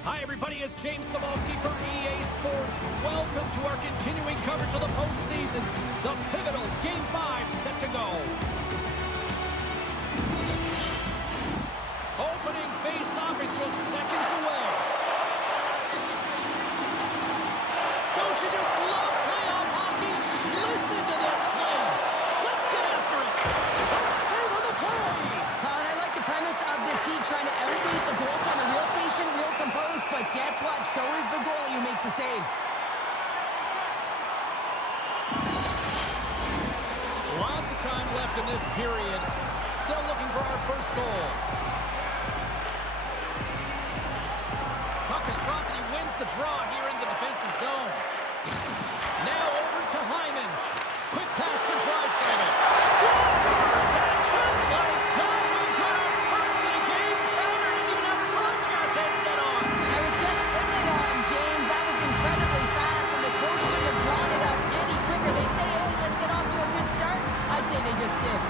Hi, everybody. It's James Cebulski for EA Sports. Welcome to our continuing coverage of the postseason. The pivotal Game 5 set to go. Opening face-off is just seconds away. Don't you just love playoff hockey? Listen to this place. Let's get after it. Let's save on the play. And I like the premise of this D trying to elevate the goaltender. Real patient, real composed, but guess what? So is the goalie who makes the save. Lots of time left in this period. Still looking for our first goal. Puck is dropped and he wins the draw here in the defensive zone. Now over to Hyman. Quick pass to Draisaitl. Scores! And just like that, we've got our first in the game. Elder didn't even have a broadcast headset on. I was just putting it on, James. That was incredibly fast, and the coach couldn't have drawn it up any quicker. They say, hey, let's get off to a good start. I'd say they just did.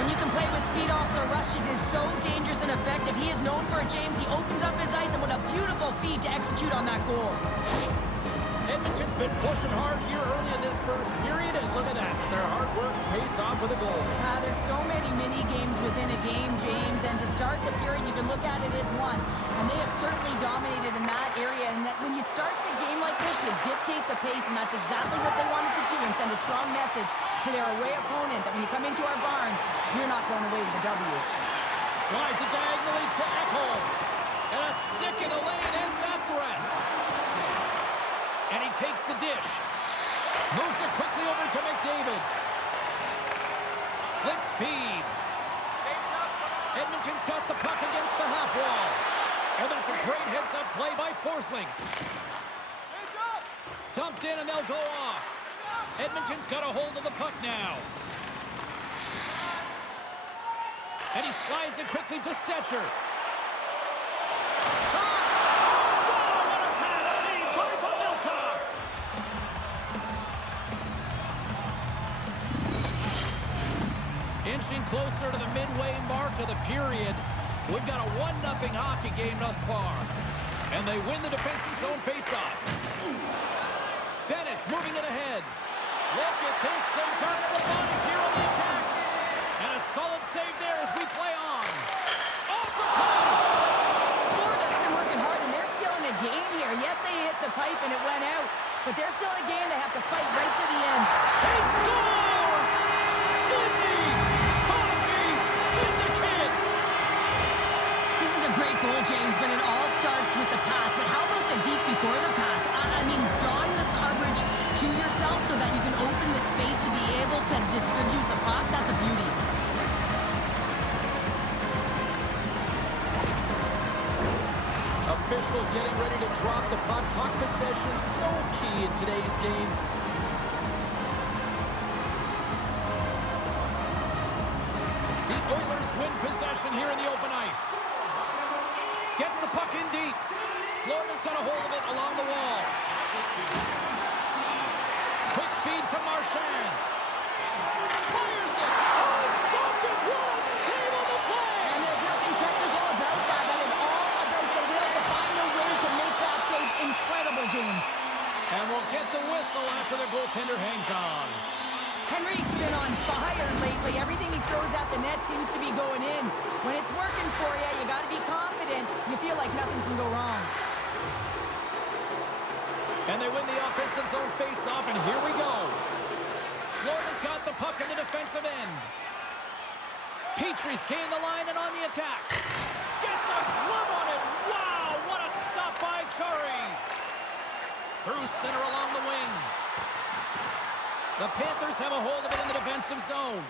When you can play with speed off the rush, it is so dangerous and effective. He is known for it, James. He opens up his ice, and what a beautiful feed to execute on that goal. Edmonton's been pushing hard here early in this first period, and look at that. Their hard work pays off with a goal. There's so many mini-games within a game, James, and to start the period, you can look at it as one. And they have certainly dominated in that area, and that when you start the game like this, you dictate the pace, and that's exactly what they wanted to do, and send a strong message to their away opponent that when you come into our barn, you're not going away with a W. Slides it diagonally to Ekholm. And a stick in the lane ends that threat. And he takes the dish. Moves it quickly over to McDavid. Slip feed. Edmonton's got the puck against the half wall. And that's a great heads-up play by Forsling. Dumped in and they'll go off. Edmonton's got a hold of the puck now. And he slides it quickly to Stetcher. Shot! Wow, what a pass save by Vamilka! Inching closer to the midway mark of the period. We've got a 1-0 hockey game thus far. And they win the defensive zone faceoff. Bennett's moving it ahead. Look at this. They've got some bodies here on the attack. And a solid save there as we play on. Off the post! Florida's been working hard, and they're still in a game here. Yes, they hit the pipe and it went out, but they're still in a game. They have to fight right to the end. He scores! Sidney Crosby Syndicate! This is a great goal, James, but it all starts with the pass. But how about the deep before the pass? I mean, drawing the coverage to yourself so that you can open the space to be able to distribute the puck. That's a beauty. Officials getting ready to drop the puck. Puck possession so key in today's game. The Oilers win possession here in the open ice. Gets the puck in deep. Florida's got a hold of it along the wall. Quick feed to Marchand. Fires it. Oh, stopped it. What a save on the play. And there's nothing technical about that. That is all about the will to find a way to make that save. Incredible, James. And we'll get the whistle after the goaltender hangs on. Henrique's been on fire lately. Everything he throws at the net seems to be going in. When it's working for you, you got to be confident. You feel like nothing can go wrong. And they win the offensive zone face-off, and here we go. Florida's got the puck in the defensive end. Petrie's gained the line and on the attack. Gets a glove on it. Wow, what a stop by Chari. Through center along the wing. The Panthers have a hold of it in the defensive zone.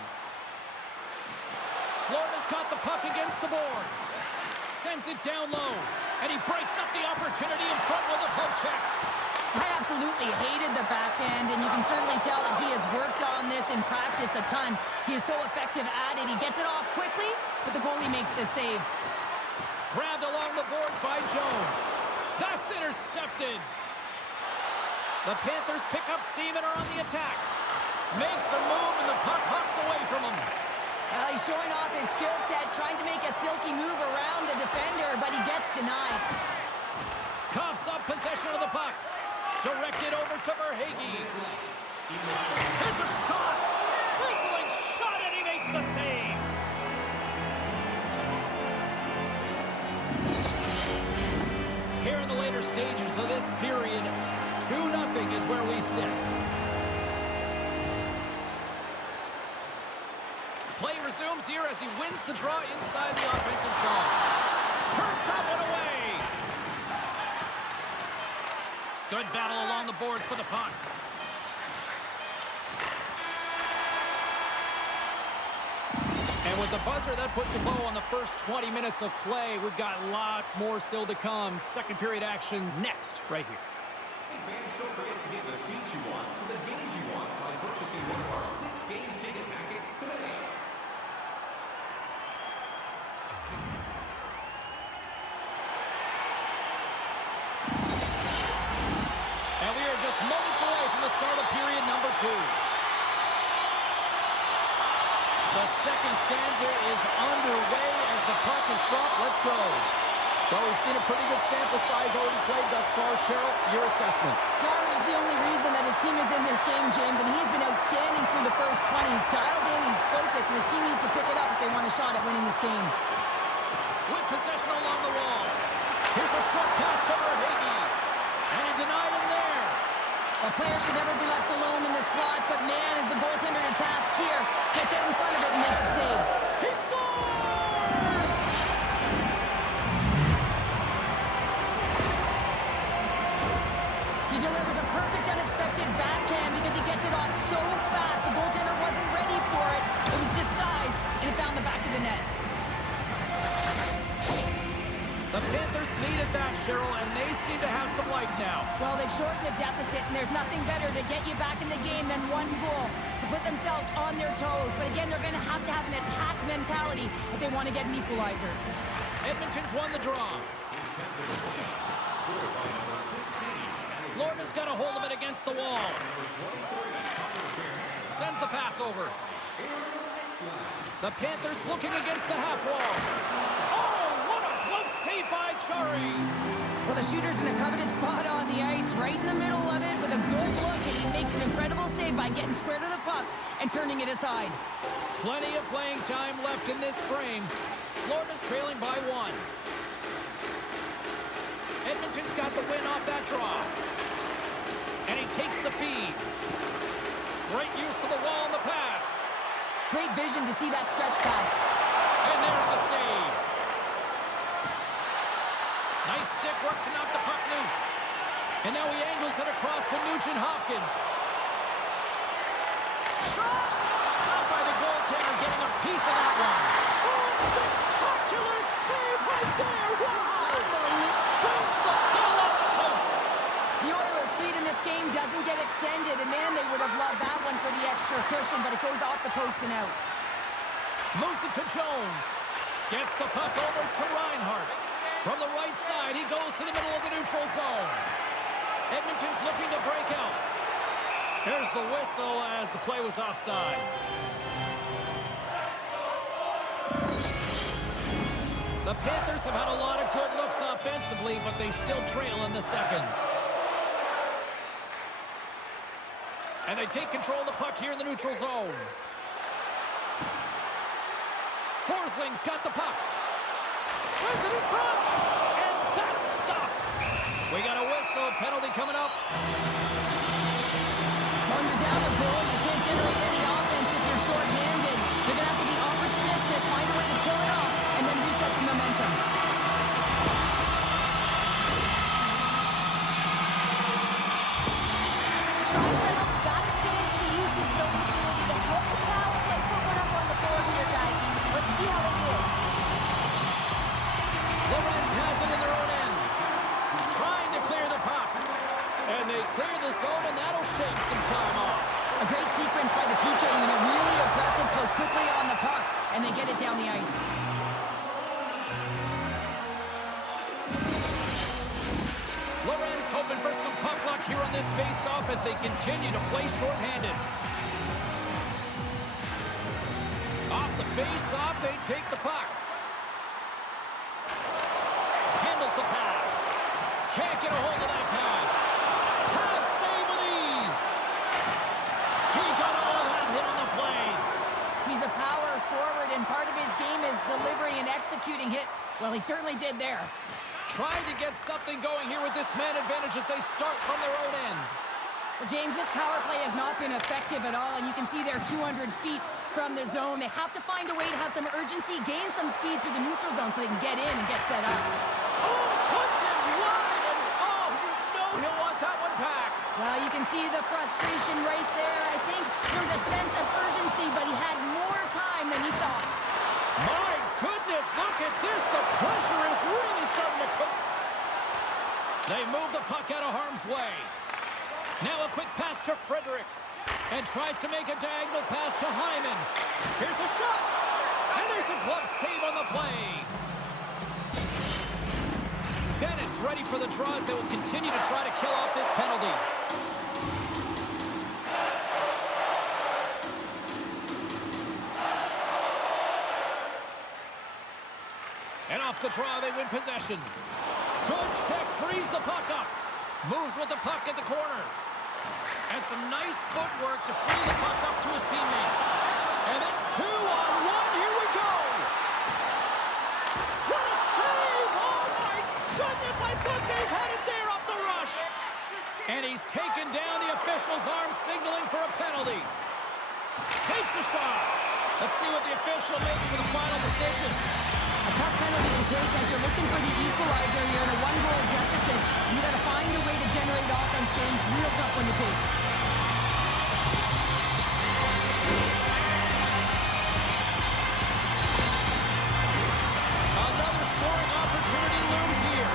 Florida's got the puck against the boards. Sends it down low. And he breaks up the opportunity in front with a poke check. I absolutely hated the backhand, and you can certainly tell that he has worked on this in practice a ton. He is so effective at it. He gets it off quickly, but the goalie makes the save. Grabbed along the boards by Jones. That's intercepted. The Panthers pick up steam and are on the attack. Makes a move, and the puck hops away from him. Well, he's showing off his skill set, trying to make a silky move around the defender, but he gets denied. possession of the puck. Directed over to Verhaeghe. There's a shot. Sizzling shot, and he makes the save. Here in the later stages of this period, 2-0 is where we sit. Play resumes here as he wins the draw inside the offensive zone. Turns that one away. Good battle along the boards for the puck. And with the buzzer, that puts a bow on the first 20 minutes of play. We've got lots more still to come. Second period action next, right here. Hey fans, don't forget to get the seats you want to the games you want by purchasing one of our 6-game ticket packets today. And we are just moments away from the start of period number 2. The second stanza is underway as the puck is dropped. Let's go. Well, we've seen a pretty good sample size already played thus far. Cheryl, your assessment. Jarry is the only reason that his team is in this game, James, and he's been outstanding through the first 20. He's dialed in, he's focused, and his team needs to pick it up if they want a shot at winning this game. With possession along the wall. Here's a short pass to Verhaeghe. And he denied him there. A player should never be left alone in the slot, but man, is the goaltender to task here. Gets out in front of it and makes a save. He scores! He delivers a perfect unexpected backhand because he gets it off so fast. The goaltender wasn't ready for it. It was disguised, and it found the back of the net. The Panthers needed that, Cheryl, and they seem to have some life now. Well, they've shortened the deficit, and there's nothing better to get you back in the game than one goal to put themselves on their toes. But again, they're going to have an attack mentality if they want to get an equalizer. Edmonton's won the draw. Florida's got a hold of it against the wall. Sends the pass over. The Panthers looking against the half wall. Oh, what a close save by Chari. Well, the shooter's in a coveted spot on the ice, right in the middle of it with a good look, and he makes an incredible save by getting square to the puck and turning it aside. Plenty of playing time left in this frame. Florida's trailing by 1. Edmonton's got the win off that draw. And he takes the feed. Great use of the wall on the pass. Great vision to see that stretch pass. And there's the save. Nice stick work to knock the puck loose. And now he angles it across to Nugent-Hopkins. Shot! Stopped by the goaltender, getting a piece of that one. Oh, spectacular save right there! Wow! Brings the ball up the post. The Oilers' lead in this game doesn't get extended, and man, they would have loved that one for the extra cushion, but it goes off the post and out. Moves it to Jones. Gets the puck over to Reinhart. From the right side, he goes to the middle of the neutral zone. Edmonton's looking to break out. There's the whistle as the play was offside. The Panthers have had a lot of good looks offensively, but they still trail in the second. And they take control of the puck here in the neutral zone. Forsling's got the puck. Sends it in front. And that's stopped. We got a whistle. Penalty coming up. When you're down a goal, you can't generate any offense if you're short-handed. You're going to have to be opportunistic, find a way to kill it off, and then reset the momentum. Trisaddle's got a chance to use his zone ability to help the power play. Put one up on the board here, guys. Let's see how they do. Lorenz has it in their own end. Trying to clear the puck. And they clear the zone, and that'll shake some time off. A great sequence by the PK unit, really aggressive, close quickly on the puck, and they get it down the ice. Lorenz hoping for some puck luck here on this face-off as they continue to play shorthanded. Off the face-off, they take the puck. Handles the pass. Can't get a hold of that executing hits. Well, he certainly did there. Trying to get something going here with this man advantage as they start from their own end. Well, James, this power play has not been effective at all, and you can see they're 200 feet from the zone. They have to find a way to have some urgency, gain some speed through the neutral zone so they can get in and get set up. Oh, puts it wide, and oh, you know he'll want that one back. Well, you can see the frustration right there. I think there's a sense of urgency, but he had more time than he thought. My goodness, look at this. The pressure is really starting to cook. They move the puck out of harm's way. Now a quick pass to Frederick. And tries to make a diagonal pass to Hyman. Here's a shot. And there's a glove save on the play. Bennett's ready for the draws. They will continue to try to kill off this penalty. And off the draw, they win possession. Good check, frees the puck up. Moves with the puck at the corner. And some nice footwork to free the puck up to his teammate. And then 2-on-1, here we go! What a save! Oh my goodness, I thought they had it there off the rush! And he's taken down the official's arm, signaling for a penalty. Takes a shot. Let's see what the official makes for the final decision. A tough penalty to take as you're looking for the equalizer here in a one-goal deficit. And you got to find a way to generate offense, James. Real tough one to take. Another scoring opportunity looms here.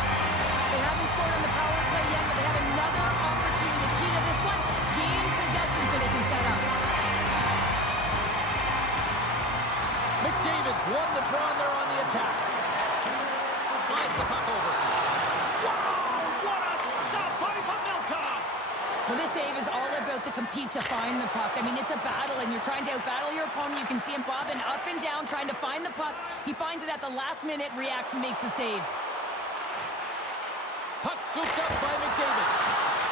They haven't scored on the power play yet, but they have another opportunity. The key to this one, gain possession so they can set up. McDavid's won the draw and they're on the attack. Slides the puck over. Wow, what a stop by Pavelka! Well, this save is all about the compete to find the puck. I mean, it's a battle, and you're trying to outbattle your opponent. You can see him bobbing up and down, trying to find the puck. He finds it at the last minute, reacts, and makes the save. Puck scooped up by McDavid.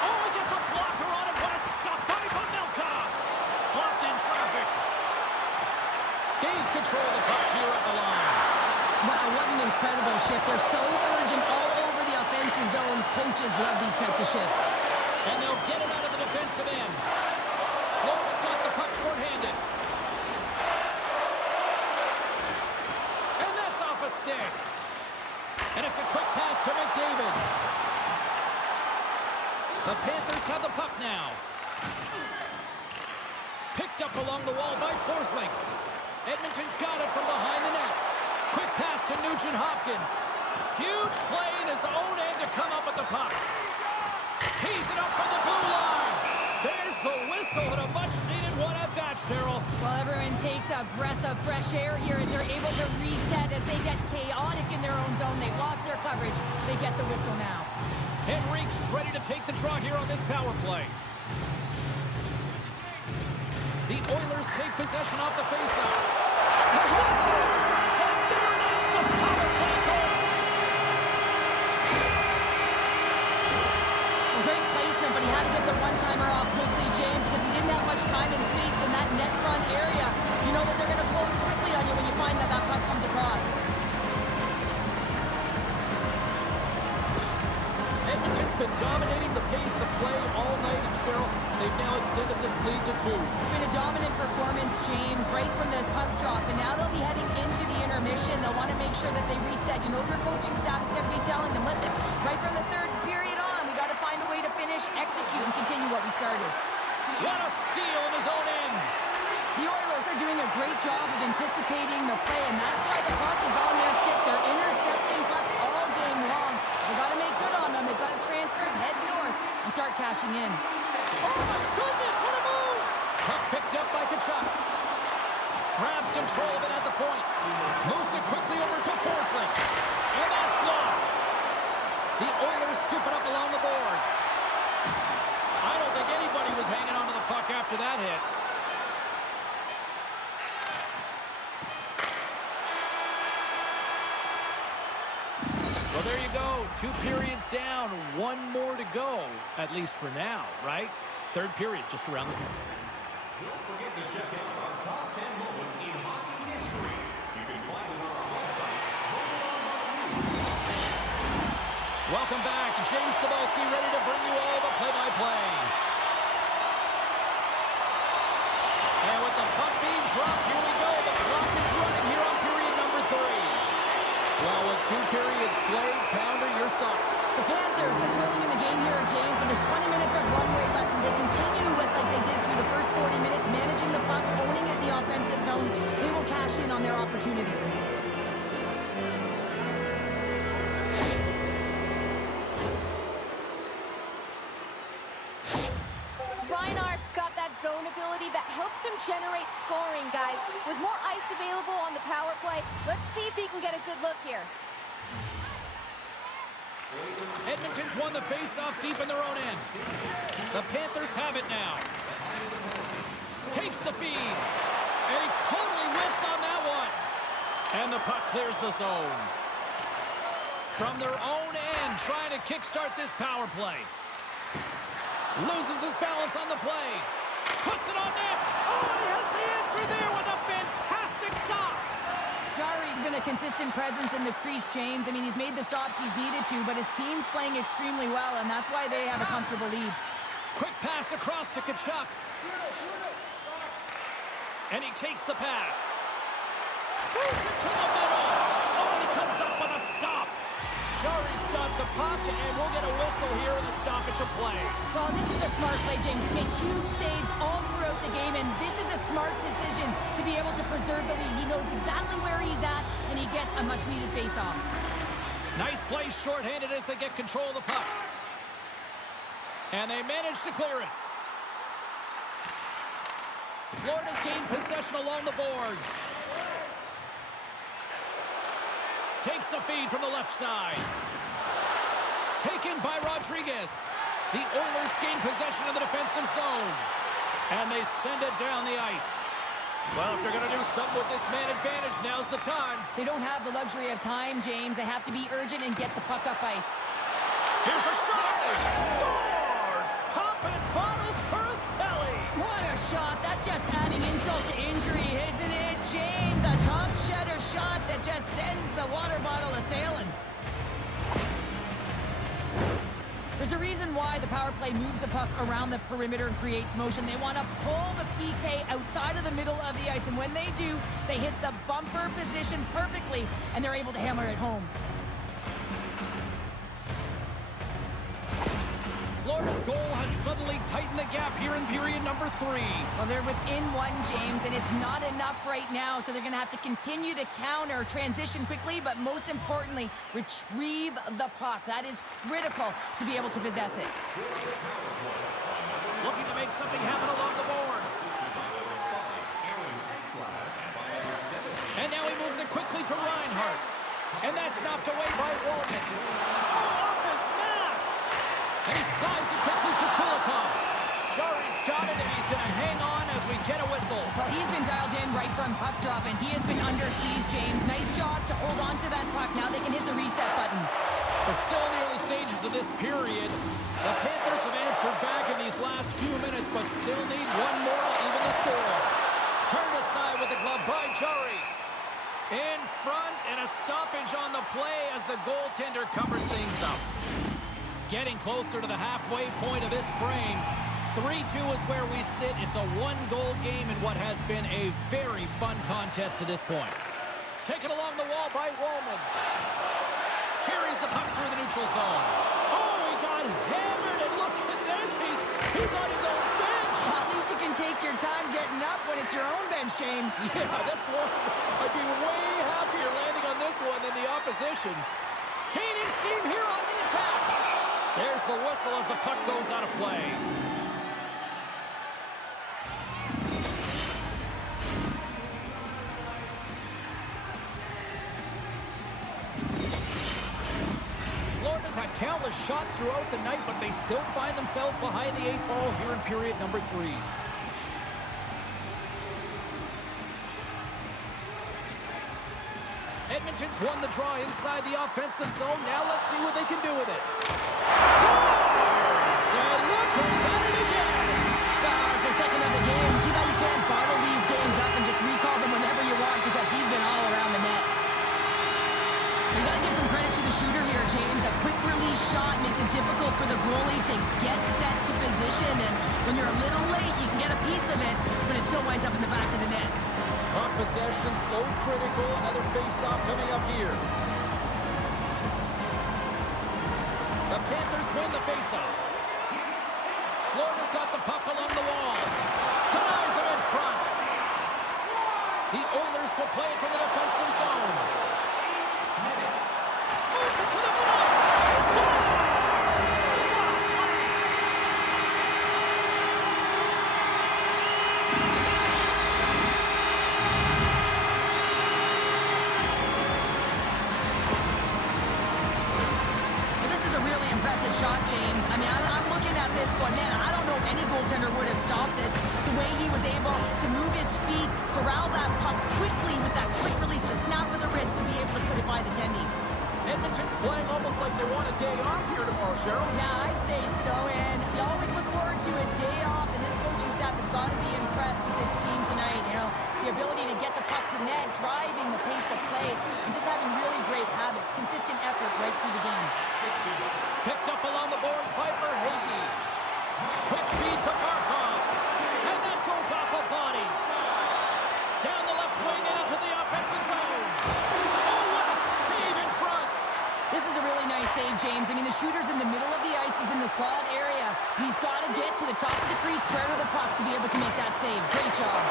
Oh, he gets a blocker on it. What a stop by Pavelka! Blocked in traffic. Gains control of the puck here at the line. Wow, what an incredible shift. They're so urgent all over the offensive zone. Coaches love these types of shifts. And they'll get it out of the defensive end. Florida's got the puck shorthanded. And that's off a stick. And it's a quick pass to McDavid. The Panthers have the puck now. Picked up along the wall by Forsling. Edmonton's got it from behind the net. Quick pass to Nugent-Hopkins. Huge play in his own end to come up with the puck. Tees it up from the blue line. There's the whistle and a much-needed one at that, Cheryl. Well, everyone takes a breath of fresh air here as they're able to reset as they get chaotic in their own zone. They've lost their coverage. They get the whistle now. Henrique's ready to take the draw here on this power play. The Oilers take possession off the faceoff. So there it is, the power play goal. Great placement, but he had to get the one-timer off quickly, James, because he didn't have much time and space in that net front area. You know that they're going to close quickly on you when you find that that puck comes across. Edmonton's been dominating the pace of play all night, and Cheryl, they've now extended this lead to 2. It's been a dominant performance, James, right from the puck drop, and now they'll be heading into the intermission. They'll want to make sure that they reset. You know their coaching staff is going to be telling them, listen, right from the third period on, we got to find a way to finish, execute, and continue what we started. What a steal in his own end. The Oilers are doing a great job of anticipating the play, and that's why the puck is on their stick. They're intercepting pucks all game long. They've got to make good on them. They've got to transfer, head north, and start cashing in. Oh, my goodness, what a move! Puck picked up by Tkachuk. Grabs control of it at the point. Moves it quickly over to Forsling. And that's blocked. The Oilers scoop it up along the boards. I don't think anybody was hanging onto the puck after that hit. Well, there you go. 2 periods down, 1 more to go, at least for now, right? Third period just around the corner. Don't forget to check out our top 10 moments in hockey history. You can find it on our website, Welcome back. James Cebulski ready to bring you all the play-by-play. And with the puck being dropped, here we go. The clock is running here on period number 3. Well, with 2 periods played, Pounder, your thoughts? The Panthers are trailing in the game here, James, but there's 20 minutes of runway left, and they continue with like they did through the first 40 minutes, managing the puck, owning it in the offensive zone. They will cash in on their opportunities. Reinhardt's got that zone ability that helps him generate scoring, guys. With more ice available on the power play, let's see if he can get a good look here. Edmonton's won the face-off deep in their own end. The Panthers have it now. Takes the feed. And he totally whiffs on that one. And the puck clears the zone. From their own end, trying to kickstart this power play. Loses his balance on the play. Puts it on net. Oh, and he has the answer there with a fantastic stop. Jari's been a consistent presence in the crease, James. I mean, he's made the stops he's needed to, but his team's playing extremely well, and that's why they have a comfortable lead. Quick pass across to Tkachuk. And he takes the pass. Moves it to the middle. Oh, he comes up with a stop. Jari's got the puck, and we'll get a whistle here in the stoppage of play. Well, this is a smart play, James. He's made huge saves all throughout the game, and this is a smart decision to be able to preserve the lead. He knows exactly where he's at, and he gets a much-needed face-off. Nice play shorthanded as they get control of the puck. And they manage to clear it. Florida's gained possession along the boards. Takes the feed from the left side. Taken by Rodriguez. The Oilers gain possession of the defensive zone. And they send it down the ice. Well, if they're going to do something with this man advantage, now's the time. They don't have the luxury of time, James. They have to be urgent and get the puck up ice. Here's a shot. Scores! Popping bottles for a Selly. What a shot. That's just adding insult to injury, isn't it, James? A top cheddar shot that just sends the water bottle a-sailing. There's a reason why the power play moves the puck around the perimeter and creates motion. They want to pull the PK outside of the middle of the ice, and when they do, they hit the bumper position perfectly, and they're able to hammer it home. Florida's goal has suddenly tightened the gap here in period number 3. Well, they're within 1, James, and it's not enough right now, so they're going to have to continue to counter, transition quickly, but most importantly, retrieve the puck. That is critical to be able to possess it. Looking to make something happen along the boards. And now he moves it quickly to Reinhardt. And that's knocked away by Walton. Oh, off his mask! And he slides it quickly to Kulikov. Jari's got it, and he's going to hang on as we get a whistle. Well, he's been dialed in right from puck drop, and he has been under siege, James. Nice job to hold on to that puck. Now they can hit the reset button. We're still in the early stages of this period. The Panthers have answered back in these last few minutes, but still need one more to even the score. Turned aside with the glove by Jari. In front, and a stoppage on the play as the goaltender covers things up. Getting closer to the halfway point of this frame. 3-2 is where we sit. It's a one-goal game in what has been a very fun contest to this point. Taken along the wall by Wallman. Carries the puck through the neutral zone. Oh, he got hammered, and look at this. He's on his own bench. At least you can take your time getting up when it's your own bench, James. Yeah, that's one. I'd be way happier landing on this one than the opposition. Gaining steam here on the attack. There's the whistle as the puck goes out of play. Florida's had countless shots throughout the night, but they still find themselves behind the 8 ball here in period number 3. Edmonton's won the draw inside the offensive zone. Now let's see what they can do with it. Scores! And look who's at it again! It's the second of the game. Too bad you can't bottle these games up and just recall them whenever you want because he's been all around the net. You got to give some credit to the the shooter here, James. A quick release shot makes it difficult for the goalie to get set to position. And when you're a little late, you can get a piece of it, but it still winds up in the back of the net. Puck possession so critical. Another face-off coming up here. The Panthers win the face-off. Florida's got the puck along the wall. Denies him in front. The Oilers will play it from the defensive zone. Moves it to the middle. He scores! Well, this is a really impressive shot, James. I mean, I'm looking at this going, man, I don't know if any goaltender would have stopped this. The way he was able to move his feet, corral that puck quickly with that quick release, the snap of the wrist to be able to put it by the tendy. Edmonton's playing almost like they want a day off here tomorrow, Cheryl. Yeah, I'd say so, and you always look forward to a day off, and this coaching staff has got to be impressed with this team tonight. You know, the ability to get the puck to net, driving the pace of play, and just having really great habits, consistent effort right through the game. Picked up along the boards by Verhaeghe. Quick feed to Barkov. And that goes off a body. Down the left wing and into the offensive zone. Oh, what a save in front. This is a really nice save, James. I mean, the shooter's in the middle of the ice. He's in the slot area. And he's got to get to the top of the crease, square to the puck to be able to make that save. Great job.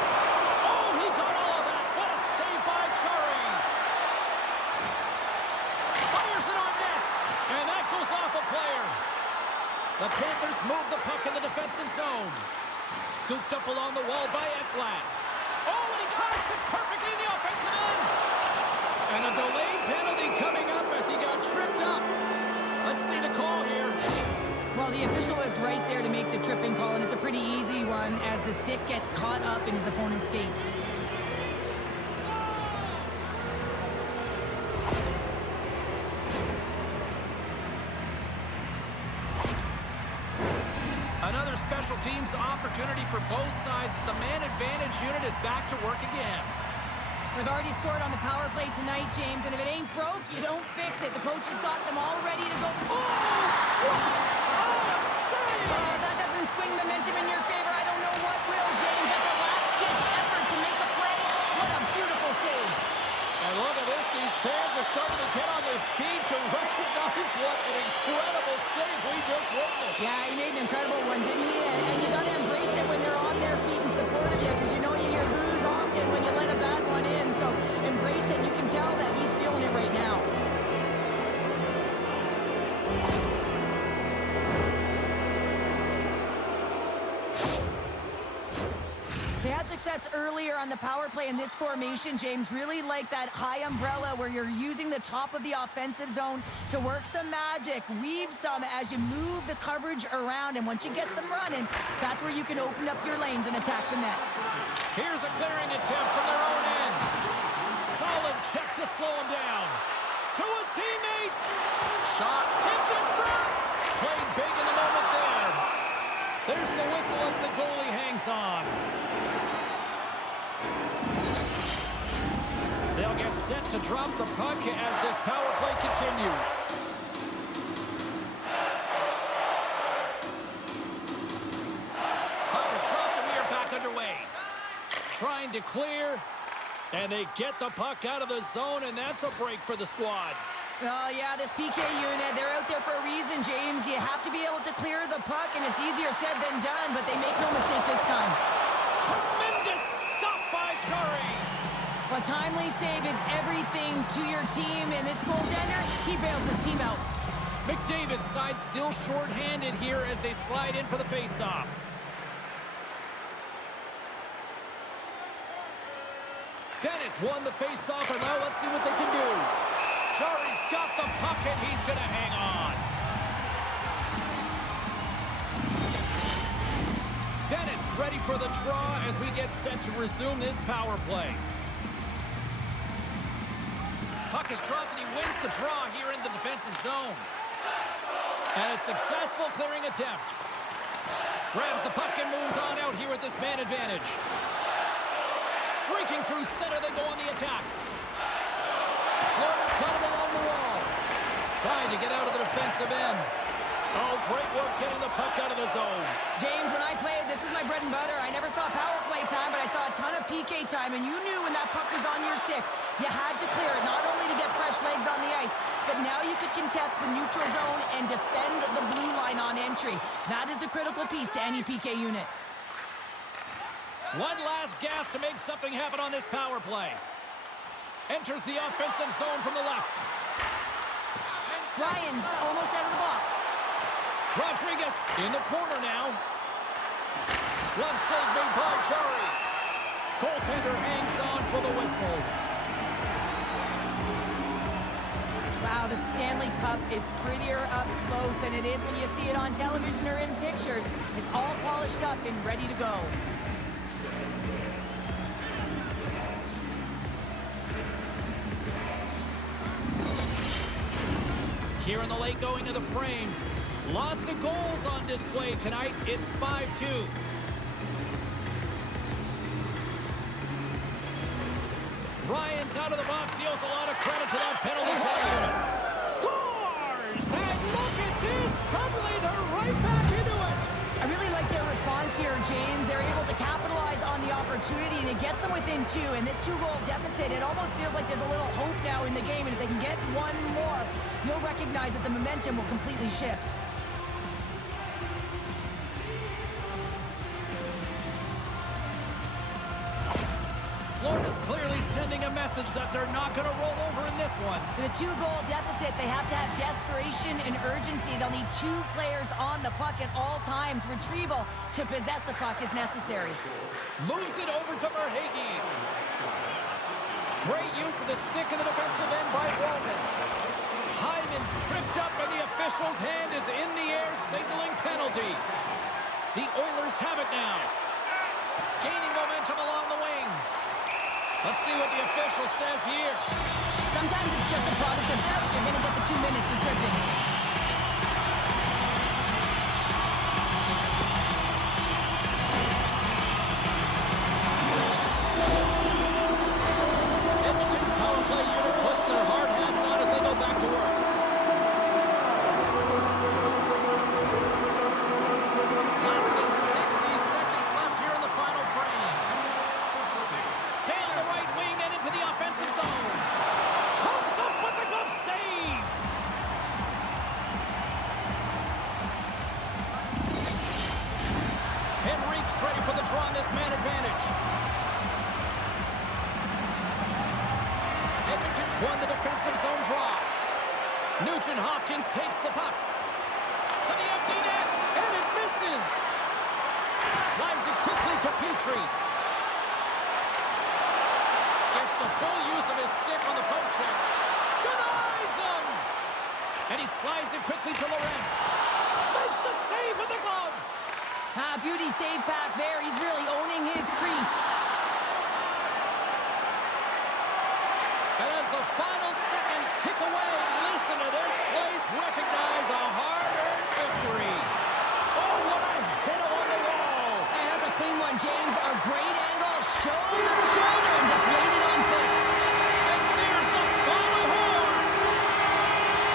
Oh, he got all of that. What a save by Chari. Fires it on net. And that goes off a player. The Panthers move the puck in the defensive zone. Scooped up along the wall by Ekblad. Oh, and he tracks it perfectly in the offensive end. And a delayed penalty coming up as he got tripped up. Let's see the call here. Well, the official was right there to make the tripping call, and it's a pretty easy one as the stick gets caught up in his opponent's skates. Another special teams opportunity for both sides. The man advantage unit is back to work again. They've already scored on the power play tonight, James, and if it ain't broke, you don't fix it. The coach has got them all ready to go. Oh! That doesn't swing momentum in your favor. I don't know what will, James. That's a last-ditch effort to make a play. What a beautiful save. And look at this. These fans are starting to get on their feet to recognize what an incredible save we just witnessed. Yeah, he made an incredible one, didn't he? And you got to embrace it when they're on their feet in support of you, because you know you hear boos often when you let a bad one in. So embrace it. You can tell that he's feeling it right now. They had success earlier on the power play in this formation, James. Really like that high umbrella where you're using the top of the offensive zone to work some magic, weave some as you move the coverage around. And once you get them running, that's where you can open up your lanes and attack the net. Here's a clearing attempt from their own end. Solid check to slow him down. To his teammate. Shot tipped in front. Played big in the moment there. There's the whistle as the goalie hangs on. They'll get set to drop the puck as this power play continues. Puck is dropped and we are back underway. Trying to clear, and they get the puck out of the zone, and that's a break for the squad. Oh, yeah, this PK unit, they're out there for a reason, James. You have to be able to clear the puck, and it's easier said than done, but they make no mistake this time. Tremendous stop by Chari. A timely save is everything to your team, and this goaltender, he bails his team out. McDavid's side still shorthanded here as they slide in for the faceoff. Bennett's won the faceoff, and now let's see what they can do. Chari's got the puck, and he's going to hang on. Bennett's ready for the draw as we get set to resume this power play. Puck is dropped, and he wins the draw here in the defensive zone. And a successful clearing attempt. Grabs the puck and moves on out here with this man advantage. Streaking through center, they go on the attack. Florida's got him along the wall. Trying to get out of the defensive end. Oh, great work getting the puck out of the zone. James, when I played, this was my bread and butter. I never saw power play time, but I saw a ton of PK time, and you knew when that puck was on your stick, you had to clear it, not only to get fresh legs on the ice, but now you could contest the neutral zone and defend the blue line on entry. That is the critical piece to any PK unit. One last gas to make something happen on this power play. Enters the offensive zone from the left. Ryan's almost out of the box. Rodriguez in the corner now. Glove save made by Jari. Goaltender hangs on for the whistle. Wow, the Stanley Cup is prettier up close than it is when you see it on television or in pictures. It's all polished up and ready to go. Here in the late going of the frame. Lots of goals on display tonight. It's 5-2. Ryan's out of the box. He owes a lot of credit to that penalty. Scores! And look at this. Suddenly they're right back into it. I really like their response here, James. They're able to capitalize on the opportunity, and it gets them within two. And this two-goal deficit, it almost feels like there's a little hope now in the game. And if they can get one more, you'll recognize that the momentum will completely shift. Florida's clearly sending a message that they're not going to roll over in this one. With a two-goal deficit, they have to have desperation and urgency. They'll need two players on the puck at all times. Retrieval to possess the puck is necessary. Moves it over to Verhaeghe. Great use of the stick in the defensive end by Walman. Hyman's tripped up and the official's hand is in the air, signaling penalty. The Oilers have it now. Gaining momentum along the wing. Let's see what the official says here. Sometimes it's just a product of doubt. You're going to get the 2 minutes for tripping. Edmonton's power play unit puts their hard hats on as they go back to work. Less than 60 seconds left here in the final frame. Stay on the right wing and into the offensive zone. Comes up with the glove save. Henrique's ready for the draw on this man advantage. Edmonton's won the defensive zone draw. Nugent Hopkins takes the puck. To the empty net, and it misses. Slides it quickly to Petrie. Gets the full use of his stick on the poke check. Denies him! And he slides it quickly to Lorentz. Makes the save with the glove. Beauty save back there. He's really owning his crease. And as the final seconds tick away, listen to this place recognize a hard-earned victory. Oh, what a hit on the wall. Hey, that's a clean one, James. A great angle, shoulder to shoulder, and just laid it on thick. And there's the final horn.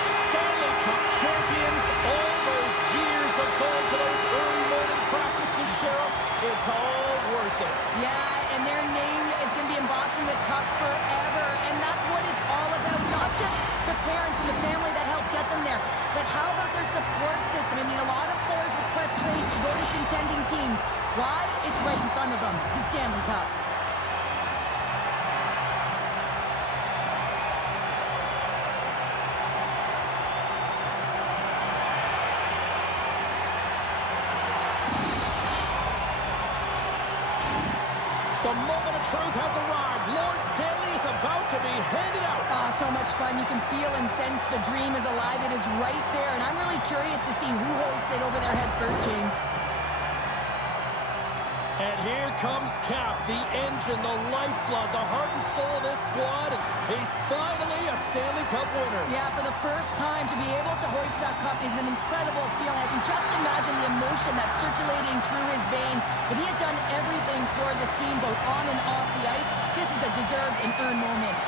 Stanley Cup champions, all those years of going to those early morning practices, Sheriff, it's all worth it. Yeah, and their name is going to be embossed in the cup forever, and that's what it's all about. Not just the parents and the family that helped get them there, but how about their support system? I mean, a lot of players request trades to go to contending teams. Why? It's right in front of them, the Stanley Cup. The moment of truth has arrived. Lord Stanley is about to be handed out. So much fun. You can feel and sense the dream is alive. It is right there, and I'm really curious to see who hoists it over their head first, James. And here comes Cap, the engine, the lifeblood, the heart and soul of this squad. And he's finally a Stanley Cup winner. Yeah, for the first time to be able to hoist that cup is an incredible feeling. I can just imagine the emotion that's circulating through his veins. But he has done everything for this team, both on and off the ice. This is a deserved and earned moment.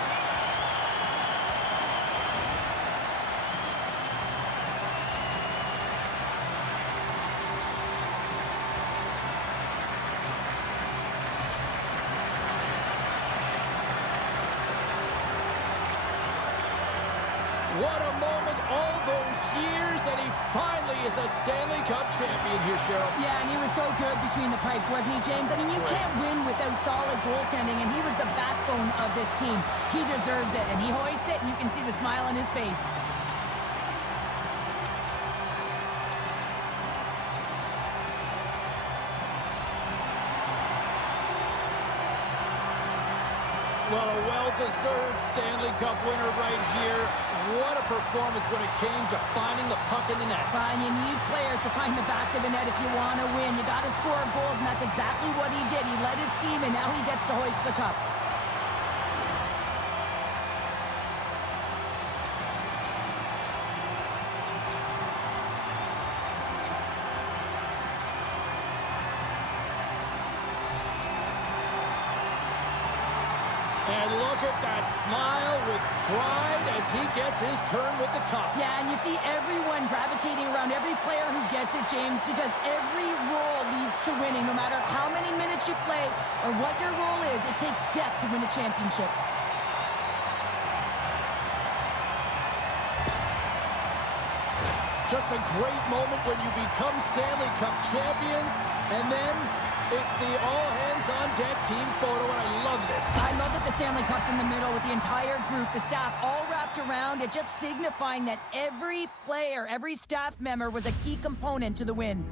What a moment all those years, and he finally is a Stanley Cup champion here, Cheryl. Yeah, and he was so good between the pipes, wasn't he, James? I mean, you can't win without solid goaltending, and he was the backbone of this team. He deserves it, and he hoists it, and you can see the smile on his face. Well, a well-deserved Stanley Cup winner right here. What a performance when it came to finding the puck in the net. And you need players to find the back of the net if you want to win. You got to score goals, and that's exactly what he did. He led his team, and now he gets to hoist the cup. And look at that smile with pride as he gets his turn with the cup. Yeah, and you see everyone gravitating around every player who gets it, James, because every role leads to winning. No matter how many minutes you play or what your role is, it takes depth to win a championship. Just a great moment when you become Stanley Cup champions, and then it's the all-hands-on-deck team photo, and I love this. I love that the Stanley Cup's in the middle with the entire group, the staff all wrapped around it, just signifying that every player, every staff member was a key component to the win.